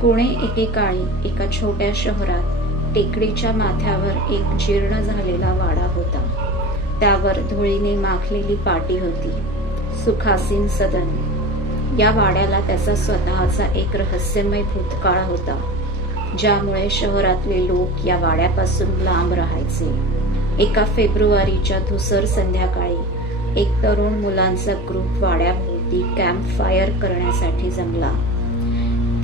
कोणे एकेकाळी एका छोट्या शहरात टेकडीच्या माथ्यावर एक जीर्ण झालेला वाडा होता. त्यावर धुळीने माखलेली पाटी होती. सुखासीन सदन. या वाड्याला त्याचा स्वतःचा एक रहस्यमय भूतकाळ होता, ज्यामुळे शहरातले लोक या वाड्यापासून लांब राहायचे. एका फेब्रुवारीच्या धुसर संध्याकाळी एक तरुण मुलांचा ग्रुप वाड्याभोवती कॅम्प फायर करण्यासाठी जमला.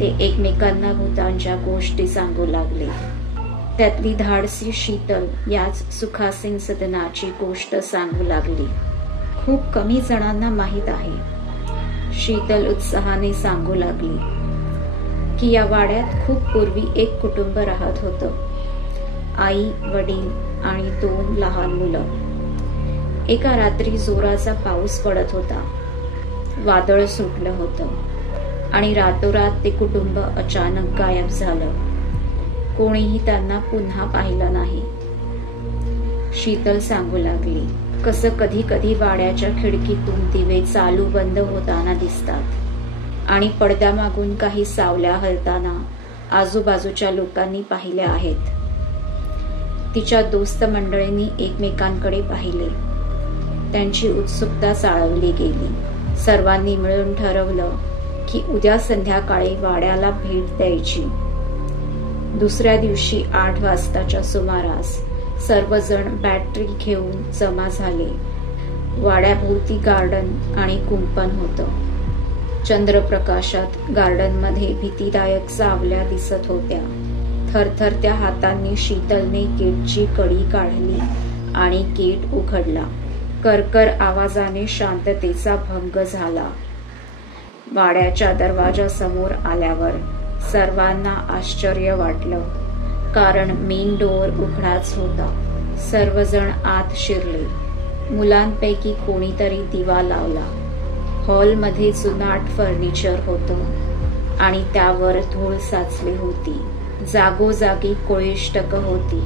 ते एकमेकांना भूतांच्या गोष्टी सांगू लागले. त्यातली धाडसी शीतल याच सुखासीन सदनाची गोष्ट सांगू लागली. खूप कमी जणांना माहीत आहे, शीतल उत्साहाने सांगू लागली, की या वाड्यात खूप पूर्वी एक कुटुंब राहत होतं. आई, वडील आणि 2 लहान मुलं. एका रात्री जोराचा पाऊस पडत होता. वादळ सुटलं होतं आणि रातोरात ते कुटुंब अचानक गायब झालं. कोणीही त्यांना पुन्हा पाहिलं नाही. शीतल सांगू लागली, कसं कधी कधी वाड्याच्या खिडकीतून दिवे चालू बंद होताना दिसतात आणि पडद्यामागून काही सावल्या हलताना आजूबाजूच्या लोकांनी पाहिल्या आहेत. तिच्या दोस्त मंडळींनी एकमेकांकडे पाहिले. त्यांची उत्सुकता चाळवली गेली. सर्वांनी मिळून ठरवलं की उद्या संध्याकाळी वाड्याला भेट द्यायची. दुसऱ्या दिवशी 8 वाजताच्या सुमारास सर्वजण बॅटरी घेऊन जमा झाले. वाड्याभोवती गार्डन आणि कुंपण होतं. चंद्रप्रकाशात गार्डनमध्ये भीतीदायक सावल्या दिसत होत्या. थरथरत्या हातांनी शीतलने गेटची कडी काढली आणि गेट उघडला. करकर आवाजाने शांततेचा भंग झाला. वाड्याच्या दरवाजासमोर आल्यावर सर्वांना आश्चर्य वाटलं, कारण मेन डोअर उघडाच होता. सर्वजण आत शिरले. मुलांपैकी कोणीतरी दिवा लावला. हॉलमध्ये जुनाट फर्निचर होतं आणि त्यावर धूळ साचली होती. जागोजागी कोळिष्टकं होती.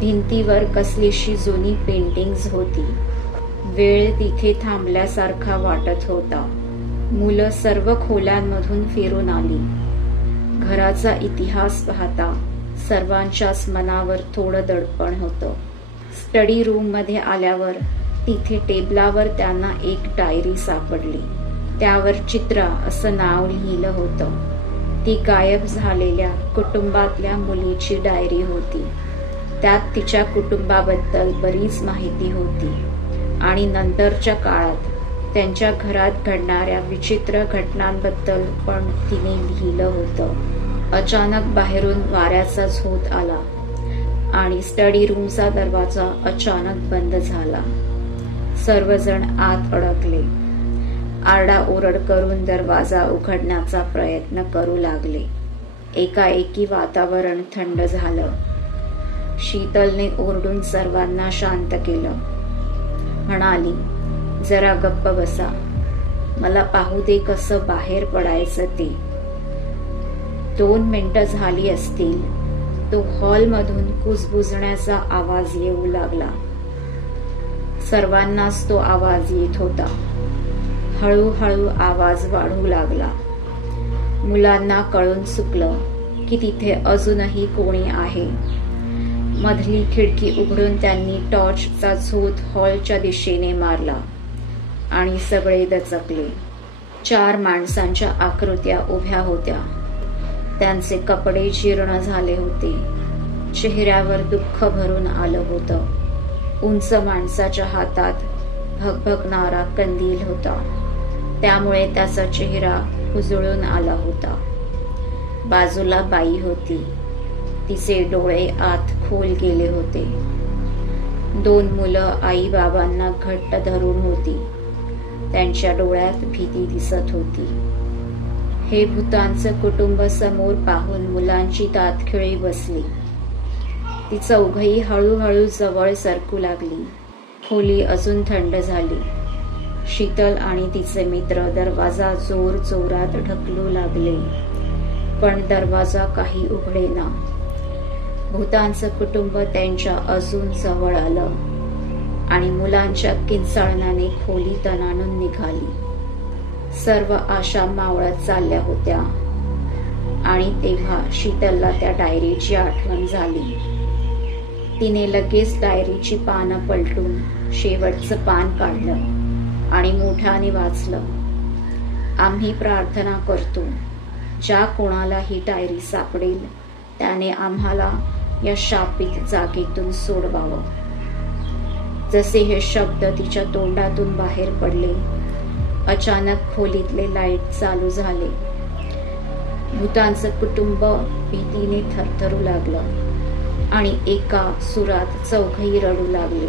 भिंतीवर कसलीशी जुनी पेंटिंग्ज होती. वेळ तिथे थांबल्यासारखा वाटत होता. मुलं सर्व खोल्यांमधून फिरून आली. घराचा इतिहास पाहता सर्वांच्याच मनावर थोडं दडपण होतं. स्टडी रूम मध्ये आल्यावर तिथे टेबलावर त्यांना एक डायरी सापडली. त्यावर चित्रा असं नाव लिहिलं होतं. ती गायब झालेल्या कुटुंबातल्या मुलीची डायरी होती. त्यात तिच्या कुटुंबाबद्दल बरीच माहिती होती आणि नंतरच्या काळात त्यांच्या घरात घडणाऱ्या विचित्र घटनांबद्दल पण तिने लिहिलं होतं. अचानक बाहेरून वाऱ्याचा झोत आला आणि स्टडी रूमचा दरवाजा अचानक बंद झाला. सर्वजण आत अडकले. आरडाओरड करून दरवाजा उघडण्याचा प्रयत्न करू लागले. एकाएकी वातावरण थंड झालं. शीतलने ओरडून सर्वांना शांत केलं. म्हणाली, जरा गप्प बसा, मला पाहू दे कसं बाहेर पडायचं ते. 2 मिनिटं झाली असतील, तो हॉलमधून कुजबुजण्याचा आवाज येऊ लागला. सर्वांनाच तो आवाज येत होता. हळूहळू आवाज वाढू लागला. मुलांना कळून चुकलं की तिथे अजूनही कोणी आहे. मधली खिडकी उघडून त्यांनी टॉर्चचा झोत हॉलच्या दिशेने मारला आणि सगळे दचकले. 4 माणसांच्या आकृत्या उभ्या होत्या. त्यांचे कपडे जीर्ण झाले होते. चेहऱ्यावर दुःख भरून आलं होतं. उंच माणसाच्या हातात भगभगणारा कंदील होता, त्यामुळे त्याचा चेहरा उजळून आला होता. बाजूला बाई होती. तिचे डोळे आत खोल गेले होते. 2 मुलं आई बाबांना घट्ट धरून होती. त्यांच्या डोळ्यात भीती दिसत होती. हे भूतांचं कुटुंब समोर पाहून मुलांची तातखिळी बसली. ती चौघही हळूहळू जवळ सरकू लागली. खोली अजून थंड झाली. शीतल आणि तिचे मित्र दरवाजा जोर जोरात ढकलू लागले, पण दरवाजा काही उघडेना. भूतांचं कुटुंब त्यांच्या अजून जवळ आलं आणि मुलांच्या किंचाळण्याने खोली तणाणून निघाली. सर्व आशा मावळत चालल्या होत्या आणि तेव्हा शीतलला त्या डायरीची आठवण झाली. तिने लगेच डायरीची पानं पलटून शेवटचं पान काढलं आणि मोठ्याने वाचलं. आम्ही प्रार्थना करतो, ज्या कोणाला ही डायरी सापडेल त्याने आम्हाला या शापित जागेतून सोडवावं. जसे हे शब्द तिच्या तोंडातून बाहेर पडले, अचानक खोलीतले लाईट चालू झाले. भूतांचं कुटुंब भीतीने थरथरू लागलं आणि एका सुरात चौघही रडू लागले.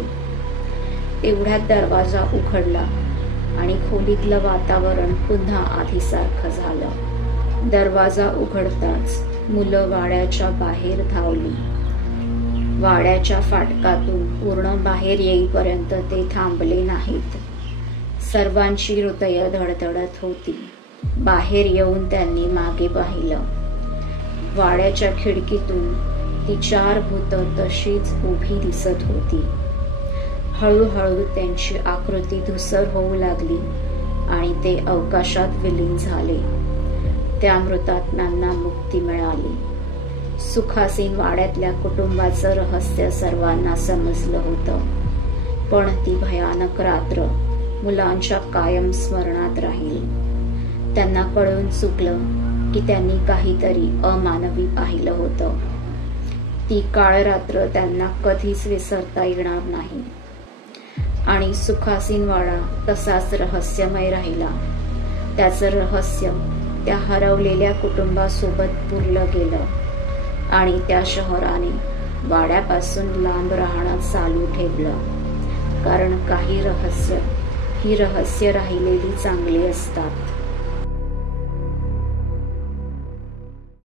तेवढ्यात दरवाजा उघडला आणि खोलीतलं वातावरण पुन्हा आधीसारखं झालं. दरवाजा उघडताच मुलं वाड्याच्या बाहेर धावली. वाड्याच्या फाटकातून पूर्ण बाहेर येईपर्यंत ते थांबले नाहीत. सर्वांची हृदय धडधडत होती. बाहेर येऊन त्यांनी मागे पाहिलं. वाड्याच्या खिडकीतून ती 4 भूतं तशीच उभी दिसत होती. हळूहळू त्यांची आकृती धूसर होऊ लागली आणि ते अवकाशात विलीन झाले. त्या मृतात्म्यांना मुक्ती मिळाली. सुखासीन वाड्यातल्या कुटुंबाचं रहस्य सर्वांना समजलं होतं. पण ती भयानक रात्र मुलांच्या कायम स्मरणात राहील. त्यांना कळून चुकलं की त्यांनी काहीतरी अमानवी पाहिलं होतं. ती काळ रात्र त्यांना कधीच विसरता येणार नाही. आणि सुखासीन वाडा तसाच रहस्यमय राहिला. त्याचं रहस्य त्या हरवलेल्या कुटुंबासोबत पुरलं गेलं आणि त्या शहराने वाड्यापासून लांब राहणं चालू ठेवलं. कारण काही रहस्य ही रहस्य राहिलेली चांगली असतात.